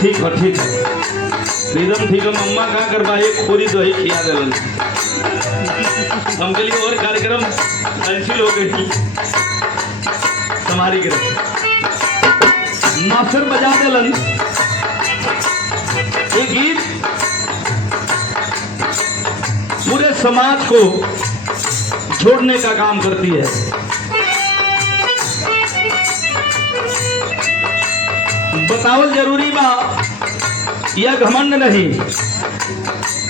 ठीक है एकदम ठीक है। मम्मा का करवा एक खोरी दही खिया दिलन हमके लिए और कार्यक्रम कैंसिल हो गई हमारी के मास्टर बजा दिलन एक गीत पूरे समाज को जोड़ने का काम करती है। बतावल जरूरी बा यह घमंड नहीं।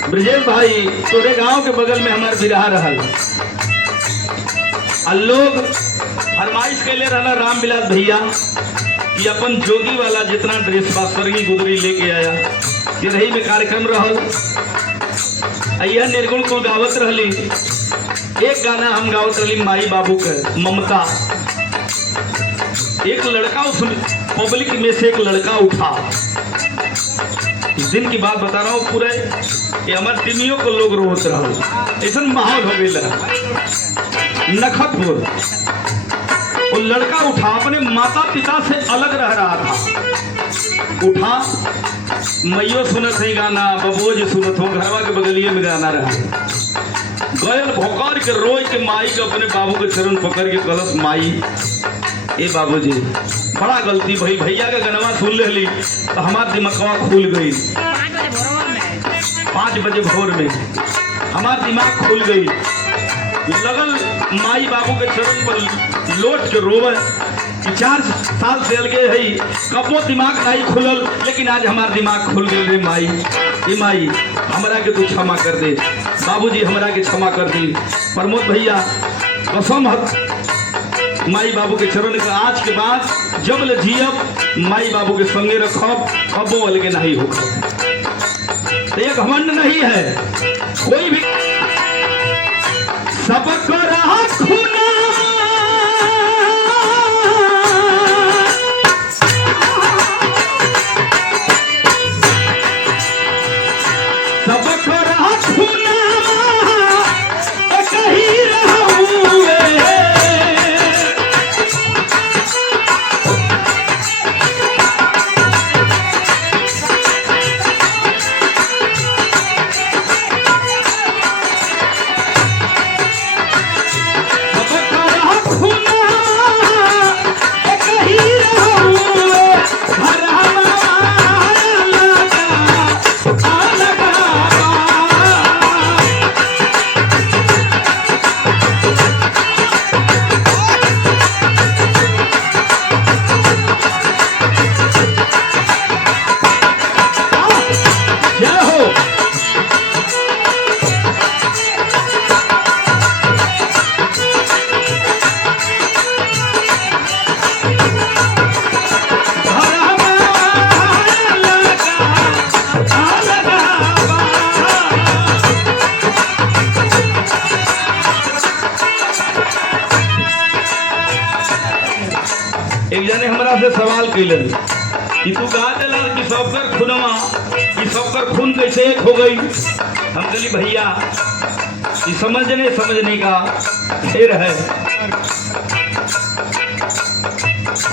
ब्रजेश भाई तोरे गांव के बगल में हमार बिरहा रहल लोग फरमाइश के लिए रहना राम विलास भैया कि अपन जोगी वाला जितना ड्रेस बा सरगी गुदरी लेके आया ये रही में कार्यक्रम रहल। यह निर्गुण कुल गावत रहली। एक गाना हम गावत रहली माई बाबू के ममता। एक लड़का उस पब्लिक में से एक लड़का उठा। इस दिन की बात बता रहा हूँ पूरे ये हमारे टीमियों को लोग रोत रहा ऐसा माहौल हो गया नखतपुर। वो लड़का उठा अपने माता पिता से अलग रह रहा था। उठा मैयो सुनत है गाना बबुओ जी सुनत हो घरवा के बगलिए में गाना रहा। गयल भोकर के रोई के माई के अपने बाबू के चरण पकड़ के गलत माई ए बाबूजी बड़ा गलती भाई भैया का गनवा सुन ले तो हमार दिमागवा खुल गई। 5 बजे भोर में हमार दिमाग खुल गई। लगल माई बाबू के चरण पर लोट के रोवे कि 4 साल से अलगे है कबो दिमाग नहीं खुलल लेकिन आज हमार दिमाग खुल गई रे माई। ए माई हमरा के तू क्षमा कर दे। बाबूजी हमरा के क्षमा कर दी। प्रमोद भैया कसम माई बाबू के चरण का आज के बाद जब ले जियब माई बाबू के संगे रखब कबो अलगे नहीं होगा। तो ये घमंड नहीं है कोई भी सबको रखूना सबको रखूना कहीं रहूए एक जने हमरा से सवाल कैलन कि तू कहा दिला कि सबकर खूनवा कि सबकर खून कैसे एक हो गई। हम कहली भैया ये समझने का फेर है।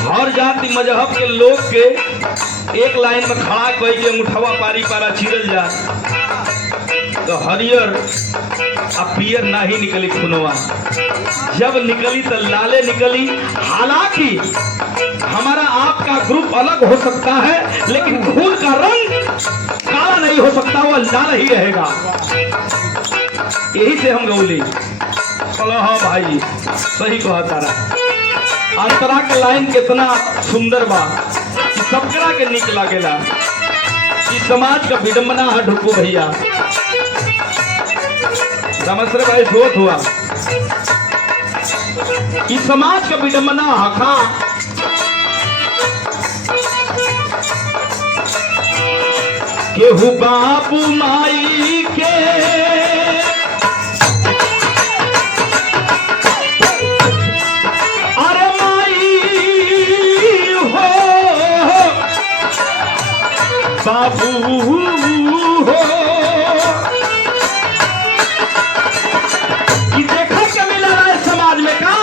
हर जाति मजहब के लोग के एक लाइन में खड़ा कह के अंगूठवा पारी पारा चिरल जा तो हरियर आ पियर ना ही निकली खूनवा। जब निकली तो लाले निकली। हालांकि हमारा आपका ग्रुप अलग हो सकता है लेकिन खून का रंग काला नहीं हो सकता वो लाल ही रहेगा। यही से हम गौली चलो हाँ भाई सही कहा तारा। अंतरा के लाइन कितना सुंदर बा कि सबकरा के निक लागेला कि समाज का विडंबना है। ढुकू भैया नमस्ते भाई सोच हुआ कि समाज का विडंबना हका केहू बापू माई के अरे माई हो बाबू हो कि देखा के मिला है समाज में का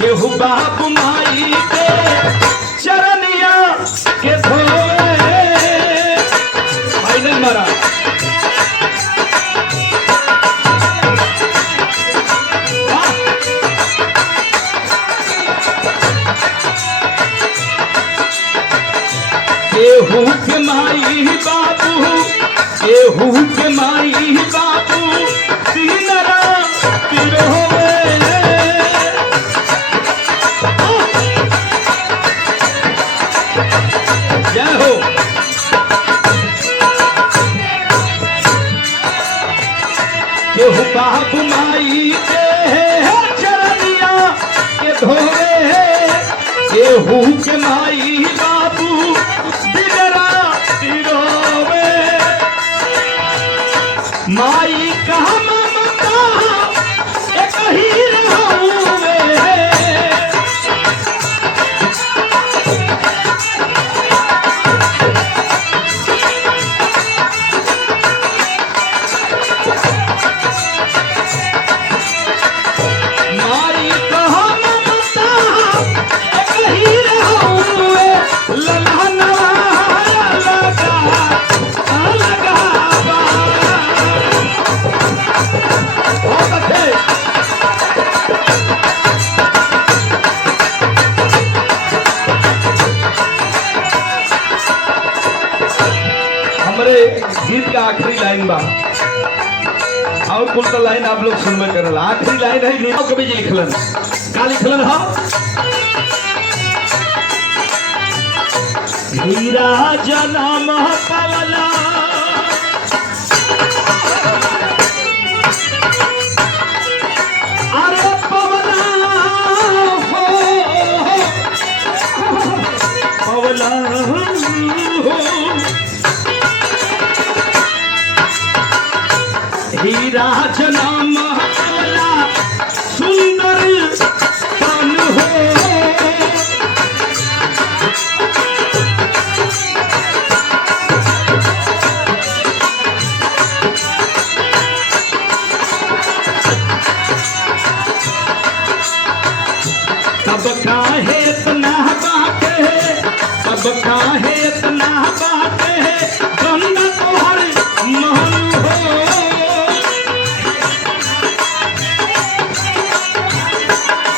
केहू बापू माई के चरनिया के धोए केहू के माई बाबू, केहू के माई बाबू तीन रात रोवे। जय हो। केहू बाबू माई के चरनिया के धोवे, केहू के माई बाबू दिन रात रोवे। माई कहा ममता एक ही रहूवे। माई कहा ममता एक ही रहूवे। ललहनवा लगा लगा बहुत अच्छे। हमरे गीत का आखिरी लाइन बा और कुल तो लाइन आप लोग सुनबे करल। आखिरी लाइन है नीरव कवि जी लिखलन। का लिखलन हा? हीरा जनम पवला अरे पवला हो पवला हो। हीरा जनम पवला सुंदर तन हो। तब काहे इतना बाटे, तब काहे इतना बाटे गंगा तोहर महल हो।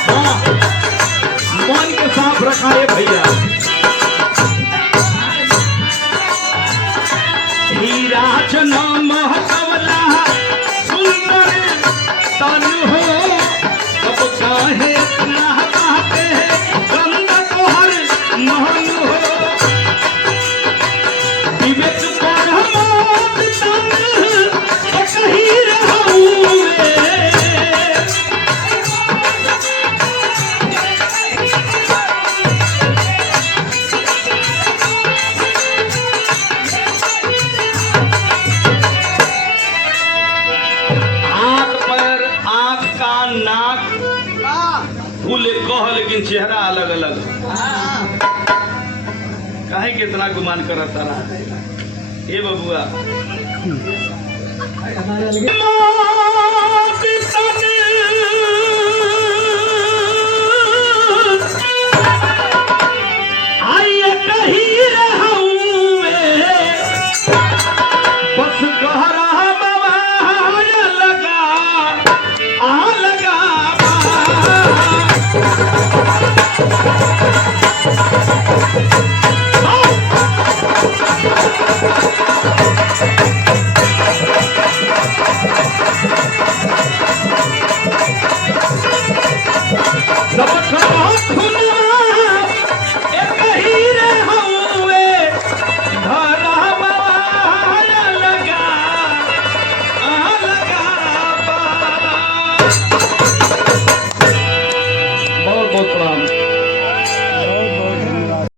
हाँ, मन के साफ रखा है भैया। हीरा जनम कवला सुंदर तन हो। तब काहे इतना बाटे गंगा तोहर महल हो। विवेक पर मोत तन एक ही रहूवे। हाथ पैर आँख कान नाक फूले कह लेकिन चेहरा अलग अलग। काहे कितना गुमान करत तारा ए बबुआ।